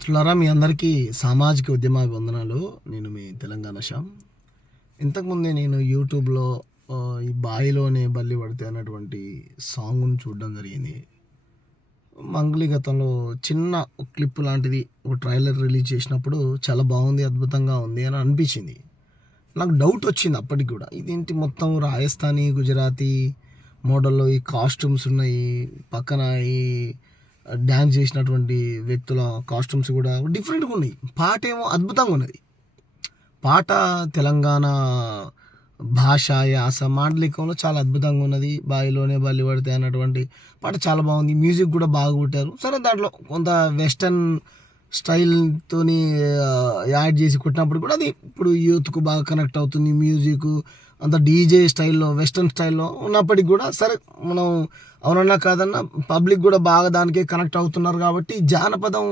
మిత్రులారా, మీ అందరికీ సామాజిక ఉద్యమాభివందనాలు. నేను మీ తెలంగాణ శ్యామ్. ఇంతకుముందే నేను యూట్యూబ్లో ఈ బాయిలోనే బల్లి పడితే అన్నటువంటి సాంగ్ను చూడడం జరిగింది. మంగ్లీ గతంలో చిన్న క్లిప్ లాంటిది ఒక ట్రైలర్ రిలీజ్ చేసినప్పుడు చాలా బాగుంది, అద్భుతంగా ఉంది అని అనిపించింది. నాకు డౌట్ వచ్చింది అప్పటికి కూడా, ఇదేంటి మొత్తం రాజస్థానీ గుజరాతీ మోడల్లో ఈ కాస్ట్యూమ్స్ ఉన్నాయి, పక్కన ఈ డ్యాన్స్ చేసినటువంటి వ్యక్తుల కాస్ట్యూమ్స్ కూడా డిఫరెంట్గా ఉన్నాయి. పాట ఏమో అద్భుతంగా ఉన్నది. పాట తెలంగాణ భాష యాస మాండలికంలో చాలా అద్భుతంగా ఉన్నది. బాయిలోనే బల్లి పడితే అన్నటువంటి పాట చాలా బాగుంది. మ్యూజిక్ కూడా బాగా కొట్టారు. సరే, దాంట్లో కొంత వెస్టర్న్ స్టైల్తోని యాడ్ చేసి కొట్టినప్పుడు కూడా అది ఇప్పుడు యూత్కు బాగా కనెక్ట్ అవుతుంది. మ్యూజిక్ అంత డీజే స్టైల్లో వెస్టర్న్ స్టైల్లో ఉన్నప్పటికి కూడా సరే, మనం అవునన్నా కాదన్నా పబ్లిక్ కూడా బాగా దానికే కనెక్ట్ అవుతున్నారు కాబట్టి జానపదం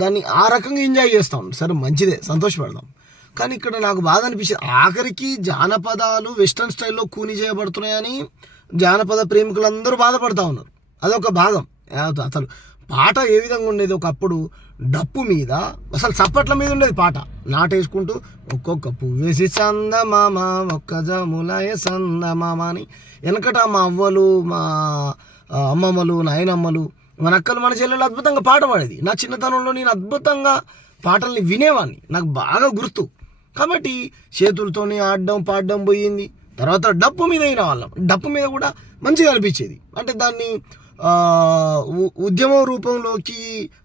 దాన్ని ఆ రకంగా ఎంజాయ్ చేస్తాం. సరే, మంచిదే, సంతోషపడదాం. కానీ ఇక్కడ నాకు బాధ అనిపించింది, ఆఖరికి జానపదాలు వెస్టర్న్ స్టైల్లో కూని చేయబడుతున్నాయని జానపద ప్రేమికులందరూ బాధపడుతూ ఉన్నారు. అదొక భాగం. అసలు పాట ఏ విధంగా ఉండేది, ఒకప్పుడు డప్పు మీద అసలు చప్పట్ల మీద ఉండేది పాట. నాటేసుకుంటూ ఒక్కొక్క పువ్వేసి సందమామ ఒక్క జములయ సందమామ అని వెనకట మా అవ్వలు, మా అమ్మమ్మలు, నాయనమ్మలు, మన అక్కలు, మన చెల్లెలు అద్భుతంగా పాట పాడేది. నా చిన్నతనంలో నేను అద్భుతంగా పాటల్ని వినేవాడిని, నాకు బాగా గుర్తు. కాబట్టి చేతులతోని ఆడడం పాడడం పోయింది. తర్వాత డప్పు మీద అయిన వాళ్ళం, డప్పు మీద కూడా మంచిగా అనిపించేది. అంటే దాన్ని ఉద్యమం రూపంలోకి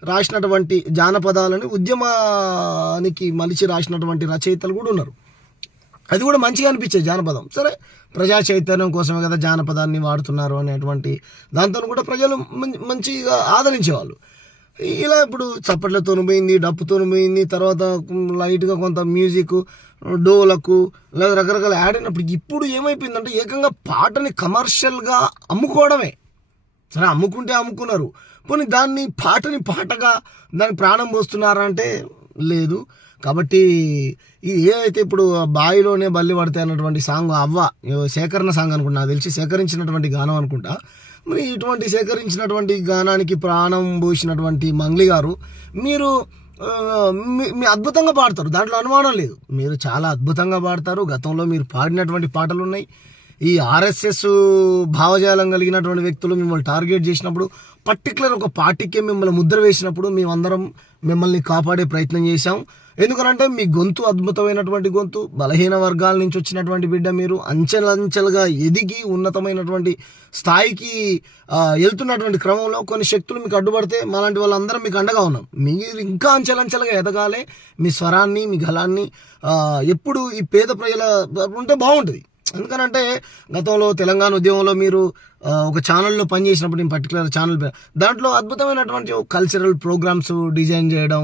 రాసినటువంటి జానపదాలని ఉద్యమానికి మలిచి రాసినటువంటి రచయితలు కూడా ఉన్నారు. అది కూడా మంచిగా అనిపించేది జానపదం. సరే, ప్రజా చైతన్యం కోసమే కదా జానపదాన్ని వాడుతున్నారు అనేటువంటి దాంతో కూడా ప్రజలు మంచిగా ఆదరించేవాళ్ళు. ఇలా ఇప్పుడు చప్పట్లతో పోయింది, డప్పుతో పోయింది, తర్వాత లైట్గా కొంత మ్యూజిక్, డోలకు లేదా రకరకాల యాడ్ అయినప్పుడు ఇప్పుడు ఏమైపోయిందంటే ఏకంగా పాటని కమర్షియల్గా అమ్ముకోవడమే. సరే, అమ్ముకుంటే అమ్ముకున్నారు, పోనీ దాన్ని పాటని పాటగా దాన్ని ప్రాణం పోస్తున్నారంటే లేదు. కాబట్టి ఇది ఏదైతే ఇప్పుడు బాయిలోనే బల్లి పడితే అన్నటువంటి సాంగ్ అవ్వ సేకరణ సాంగ్ అనుకుంటా, నాకు తెలిసి సేకరించినటువంటి గానం అనుకుంటా. మరి ఇటువంటి సేకరించినటువంటి గానానికి ప్రాణం పోసినటువంటి మంగ్లీ గారు, మీరు మీ అద్భుతంగా పాడతారు, దాంట్లో అనుమానం లేదు. మీరు చాలా అద్భుతంగా పాడతారు. గతంలో మీరు పాడినటువంటి పాటలు ఉన్నాయి. ఈ ఆర్ఎస్ఎస్ భావజాలం కలిగినటువంటి వ్యక్తులు మిమ్మల్ని టార్గెట్ చేసినప్పుడు, పర్టికులర్ ఒక పార్టీకే మిమ్మల్ని ముద్ర వేసినప్పుడు మేమందరం మిమ్మల్ని కాపాడే ప్రయత్నం చేశాం. ఎందుకనంటే మీ గొంతు అద్భుతమైనటువంటి గొంతు, బలహీన వర్గాల నుంచి వచ్చినటువంటి బిడ్డ, మీరు అంచెలంచెలుగా ఎదిగి ఉన్నతమైనటువంటి స్థాయికి వెళ్తున్నటువంటి క్రమంలో కొన్ని శక్తులు మీకు అడ్డుపడితే మాలాంటి వాళ్ళందరం మీకు అండగా ఉన్నాం. మీరు ఇంకా అంచెలంచెలుగా ఎదగాలి. మీ స్వరాన్ని, మీ గలాన్ని ఎప్పుడు ఈ పేద ప్రజల ఉంటే బాగుంటుంది. ఎందుకనంటే గతంలో తెలంగాణ ఉద్యమంలో మీరు ఒక ఛానల్లో పనిచేసినప్పుడు, నేను పర్టికులర్ ఛానల్ దాంట్లో అద్భుతమైనటువంటి కల్చరల్ ప్రోగ్రామ్స్ డిజైన్ చేయడం,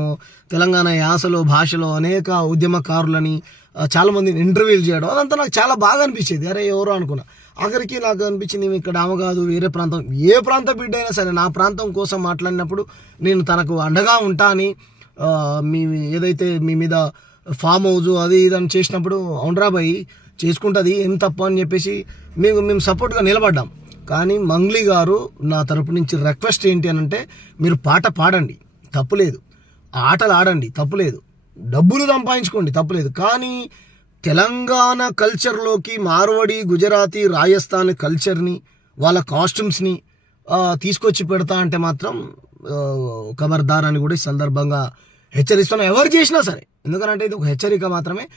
తెలంగాణ యాసలో భాషలో అనేక ఉద్యమకారులని చాలామందిని ఇంటర్వ్యూలు చేయడం, అదంతా నాకు చాలా బాగా అనిపించేది. అరే ఎవరో అనుకున్నా, ఆఖరికి నాకు అనిపించింది ఇక్కడ ఆమె కాదు, వేరే ప్రాంతం, ఏ ప్రాంత బిడ్డ అయినా సరే నా ప్రాంతం కోసం మాట్లాడినప్పుడు నేను తనకు అండగా ఉంటా అని, మీ ఏదైతే మీ మీద ఫామ్ హౌస్ అది ఇదని చేసినప్పుడు అవునరా బాయ్ చేసుకుంటుంది, ఏం తప్పు అని చెప్పేసి మేము సపోర్ట్గా నిలబడ్డాం. కానీ మంగ్లీ గారు నా తరపు నుంచి రిక్వెస్ట్ ఏంటి అని అంటే, మీరు పాట పాడండి తప్పులేదు, ఆటలు ఆడండి తప్పులేదు, డబ్బులు సంపాదించుకోండి తప్పులేదు, కానీ తెలంగాణ కల్చర్లోకి మార్వడి, గుజరాతీ, రాజస్థాన్ కల్చర్ని, వాళ్ళ కాస్ట్యూమ్స్ని తీసుకొచ్చి పెడతా అంటే మాత్రం ఖబర్దార్ అని కూడా ఈ సందర్భంగా హెచ్చరిస్తున్నాం, ఎవరు చేసినా సరే. ఎందుకంటే ఇది ఒక హెచ్చరిక మాత్రమే.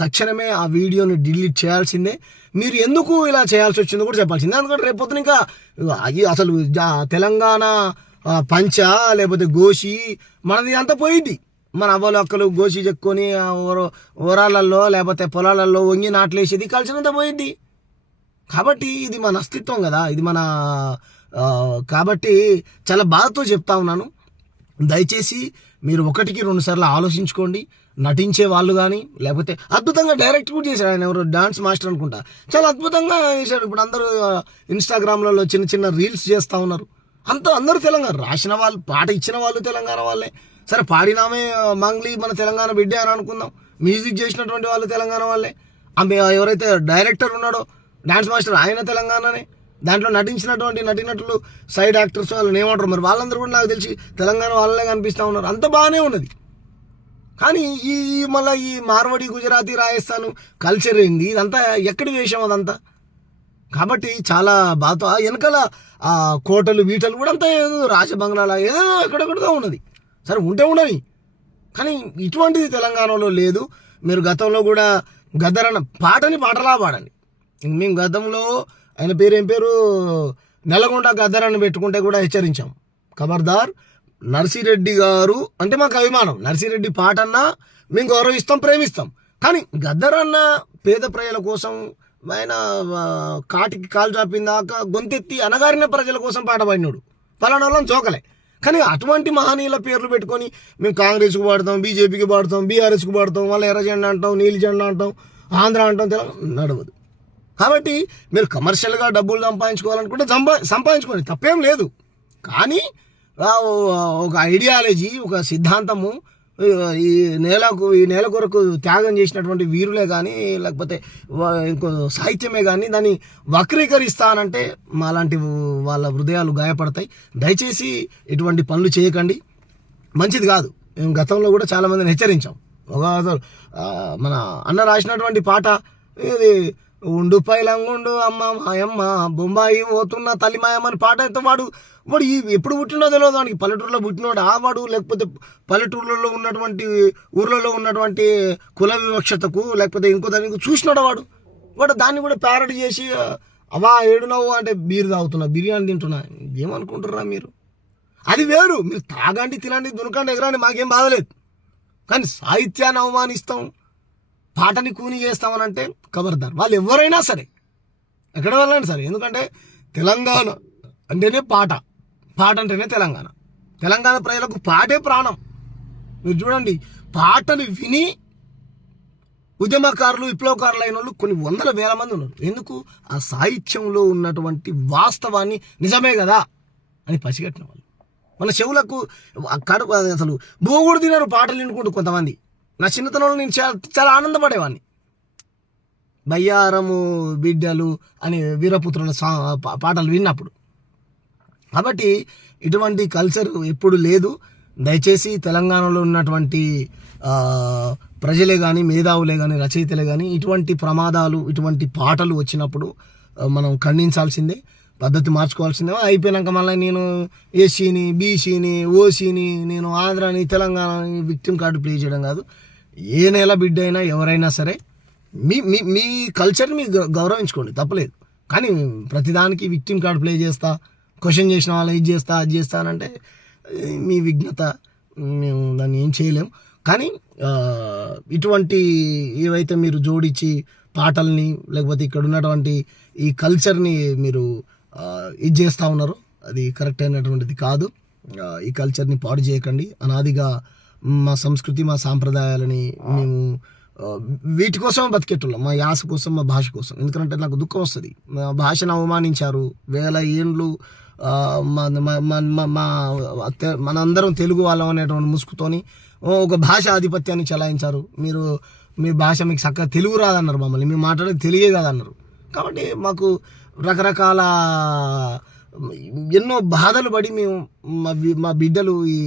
తక్షణమే ఆ వీడియోని డిలీట్ చేయాల్సిందే. మీరు ఎందుకు ఇలా చేయాల్సి వచ్చిందో కూడా చెప్పాల్సిందే. ఎందుకంటే రేపొద్దున ఇంకా అసలు తెలంగాణ పంచ లేకపోతే గోషి మనది అంతా పోయింది. మన అవ్వలు అక్కలు గోషి చెక్కుని ఓరాలల్లో లేకపోతే పొలాలలో వంగి నాట్లేసేది కల్చర్ అంతా పోయింది. కాబట్టి ఇది మన అస్తిత్వం కదా, ఇది మన కాబట్టి చాలా బాధతో చెప్తా ఉన్నాను. దయచేసి మీరు 1-2 సార్లు ఆలోచించుకోండి. నటించే వాళ్ళు కానీ లేకపోతే అద్భుతంగా డైరెక్ట్ కూడా చేశాడు, ఆయన ఎవరు డాన్స్ మాస్టర్ అనుకుంటా, చాలా అద్భుతంగా చేశాడు. ఇప్పుడు అందరూ ఇన్స్టాగ్రామ్లలో చిన్న చిన్న రీల్స్ చేస్తూ ఉన్నారు. అందరూ తెలంగాణ రాసిన వాళ్ళు, పాట ఇచ్చిన వాళ్ళు తెలంగాణ వాళ్ళే. సరే, పాడినామే మంగ్లీ మన తెలంగాణ బిడ్డే అని అనుకుందాం, మ్యూజిక్ చేసినటువంటి వాళ్ళు తెలంగాణ వాళ్ళే. ఆమె ఎవరైతే డైరెక్టర్ ఉన్నాడో డాన్స్ మాస్టర్ ఆయన తెలంగాణనే. దాంట్లో నటించినటువంటి నటీనటులు సైడ్ యాక్టర్స్ వాళ్ళని ఏమంటారు మరి, వాళ్ళందరూ కూడా నాకు తెలిసి తెలంగాణ వాళ్ళే కనిపిస్తూ ఉన్నారు. అంత బాగానే ఉన్నది. కానీ ఈ మళ్ళీ ఈ మార్వడి, గుజరాతీ, రాజస్థాన్ కల్చర్ ఏంది ఇదంతా, ఎక్కడి వేషం అదంతా. కాబట్టి చాలా బాగా వెనకాల ఆ కోటలు వీటలు కూడా అంతా ఏదో రాజబంగ్లాల ఏదో ఎక్కడెక్కడితో ఉన్నది. సరే ఉంటే ఉండని, కానీ ఇటువంటిది తెలంగాణలో లేదు. మీరు గతంలో కూడా గద్దరన్న పాటలా పాడండి. మేము గతంలో ఆయన ఏం పేరు నెలగొండ గద్దరన్న పెట్టుకుంటే కూడా హెచ్చరించాం. ఖబర్దార్, నర్సిరెడ్డి గారు అంటే మాకు అభిమానం. నర్సిరెడ్డి పాటన్నా మేము గౌరవిస్తాం, ప్రేమిస్తాం. కానీ గద్దరన్న పేద ప్రజల కోసం ఆయన కాటికి కాలు చాపిందాకా గొంతెత్తి అనగారిన ప్రజల కోసం పాట పాడినాడు. పలానా వాళ్ళని చోకలే. కానీ అటువంటి మహనీయుల పేర్లు పెట్టుకొని మేము కాంగ్రెస్కు పాడతాం, బీజేపీకి పాడతాం, బీఆర్ఎస్కు పాడతాం, వాళ్ళ ఎర్ర జెండా అంటాం, నీలి జెండా అంటాం, ఆంధ్ర అంటాం, తెలంగాణ నడవదు. కాబట్టి మీరు కమర్షియల్గా డబ్బులు సంపాదించుకోవాలనుకుంటే సంపాదించుకోండి, తప్పేం లేదు. కానీ ఒక ఐడియాలజీ, ఒక సిద్ధాంతము, ఈ నేల కొరకు త్యాగం చేసినటువంటి వీరులే కానీ లేకపోతే ఇంకో సాహిత్యమే కానీ దాన్ని వక్రీకరిస్తానంటే మాలాంటి వాళ్ళ హృదయాలు గాయపడతాయి. దయచేసి ఇటువంటి పనులు చేయకండి, మంచిది కాదు. మేము గతంలో కూడా చాలామందిని హెచ్చరించాం. ఒక మన అన్న రాసినటువంటి పాట ఇది ఉండు పైలంగుండు అమ్మ మాయమ్మ బొంబాయి పోతున్న తల్లి మాయమ్మని పాట అయితే వాడు ఎప్పుడు పుట్టినో తెలియదు వాడికి. పల్లెటూరులో పుట్టినోడు వాడు, లేకపోతే పల్లెటూర్లలో ఉన్నటువంటి ఊర్లలో ఉన్నటువంటి కుల వివక్షతకు లేకపోతే ఇంకో దానికి చూసినాడు వాడు దాన్ని కూడా ప్యారడీ చేసి అవా ఏడునవ్వు అంటే బీరు తాగుతున్నా, బిర్యానీ తింటున్నా, ఏమనుకుంటుర్రా మీరు? అది వేరు. మీరు తాగండి, తినండి, దునకండి, ఎగరండి, మాకేం బాధలేదు. కానీ సాహిత్యాన్ని అవమానిస్తాం, పాటని కూని చేస్తామని అంటే ఖబర్దార్. వాళ్ళు ఎవరైనా సరే, ఎక్కడ వెళ్ళండి సరే. ఎందుకంటే తెలంగాణ అంటేనే పాట అంటేనే తెలంగాణ ప్రజలకు పాటే ప్రాణం. మీరు చూడండి, పాటలు విని ఉద్యమకారులు, విప్లవకారులు అయిన వాళ్ళు కొన్ని వందల వేల మంది ఉన్నారు. ఎందుకు? ఆ సాహిత్యంలో ఉన్నటువంటి వాస్తవాన్ని నిజమే కదా అని పసిగట్టిన వాళ్ళు. మన చెవులకు కడుపు అసలు బోగుడు తినరు పాటలు వినుకుంటూ కొంతమంది. నా చిన్నతనంలో నేను చాలా ఆనందపడేవాడిని. బయ్యారము బిడ్డలు అని వీరపుత్రుల పాటలు విన్నప్పుడు. కాబట్టి ఇటువంటి కల్చర్ ఎప్పుడు లేదు. దయచేసి తెలంగాణలో ఉన్నటువంటి ప్రజలే కానీ, మేధావులే కానీ, రచయితలే కానీ ఇటువంటి ప్రమాదాలు, ఇటువంటి పాటలు వచ్చినప్పుడు మనం ఖండించాల్సిందే, పద్ధతి మార్చుకోవాల్సిందే. అయిపోయినాక మళ్ళీ నేను ఎస్సీని, బీసీని, ఓసీని, నేను ఆంధ్రాని, తెలంగాణని విక్టిమ్ కార్డు ప్లే చేయడం కాదు. ఏ నెల బిడ్డ అయినా ఎవరైనా సరే మీ కల్చర్ని మీరు గౌరవించుకోండి, తప్పలేదు. కానీ ప్రతిదానికి విక్టిమ్ కార్డు ప్లే చేస్తా, క్వశ్చన్ చేసిన వాళ్ళని ఇది చేస్తా, అది చేస్తానంటే మీ విఘ్నత, మేము దాన్ని ఏం చేయలేము. కానీ ఇటువంటి ఏవైతే మీరు జోడించి పాటల్ని లేకపోతే ఇక్కడ ఉన్నటువంటి ఈ కల్చర్ని మీరు ఇది చేస్తూ ఉన్నారో అది కరెక్ట్ అయినటువంటిది కాదు. ఈ కల్చర్ని పాడు చేయకండి. అనాదిగా మా సంస్కృతి, మా సాంప్రదాయాలని మేము వీటి కోసం బతికేట్టున్నాం, మా యాస కోసం, మా భాష కోసం. ఎందుకంటే నాకు దుఃఖం వస్తుంది, మా భాషను అవమానించారు. వేల ఏండ్లు మనందరం తెలుగు వాళ్ళం అనేటువంటి ముసుగుతోని ఒక భాష ఆధిపత్యాన్ని చెలాయించారు. మీ భాష మీకు చక్కగా తెలుగు రాదన్నారు, మమ్మల్ని మేము మాట్లాడేది తెలుగే కాదన్నారు. కాబట్టి మాకు రకరకాల ఎన్నో బాధలు పడి మేము మా బిడ్డలు ఈ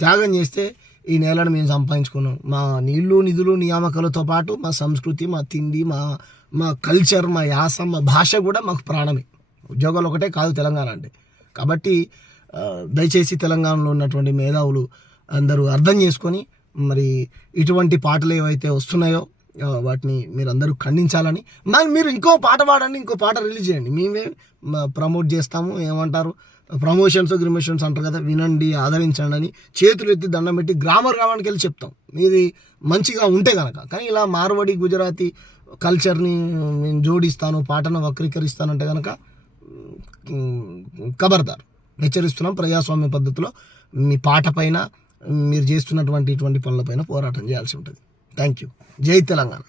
త్యాగం చేస్తే ఈ నేలను మేము సంపాదించుకున్నాం. మా నీళ్లు, నిధులు, నియామకాలతో పాటు మా సంస్కృతి, మా తిండి, మా కల్చర్, మా యాస, మా భాష కూడా మాకు ప్రాణమే. ఉద్యోగాలు ఒకటే కాదు తెలంగాణ అంటే. కాబట్టి దయచేసి తెలంగాణలో ఉన్నటువంటి మేధావులు అందరూ అర్థం చేసుకొని మరి ఇటువంటి పాటలు ఏవైతే వస్తున్నాయో వాటిని మీరు అందరూ ఖండించాలని. మీరు ఇంకో పాట పాడండి, ఇంకో పాట రిలీజ్ చేయండి, మేమే ప్రమోట్ చేస్తాము. ఏమంటారు, ప్రమోషన్స్ గిమోషన్స్ అంటారు కదా, వినండి, ఆదరించండి అని చేతులు ఎత్తి దండం పెట్టి గ్రామర్ గ్రామానికి వెళ్ళి చెప్తాం మీది మంచిగా ఉంటే కనుక. కానీ ఇలా మార్వడి, గుజరాతీ కల్చర్ని నేను జోడిస్తాను, పాటను వక్రీకరిస్తానంటే కనుక ఖబర్దార్, హెచ్చరిస్తున్నాం. ప్రజాస్వామ్య పద్ధతిలో మీ పాట పైన, మీరు చేస్తున్నటువంటి ఇటువంటి పనులపైన పోరాటం చేయాల్సి ఉంటుంది. Thank you. జై తెలంగాణ.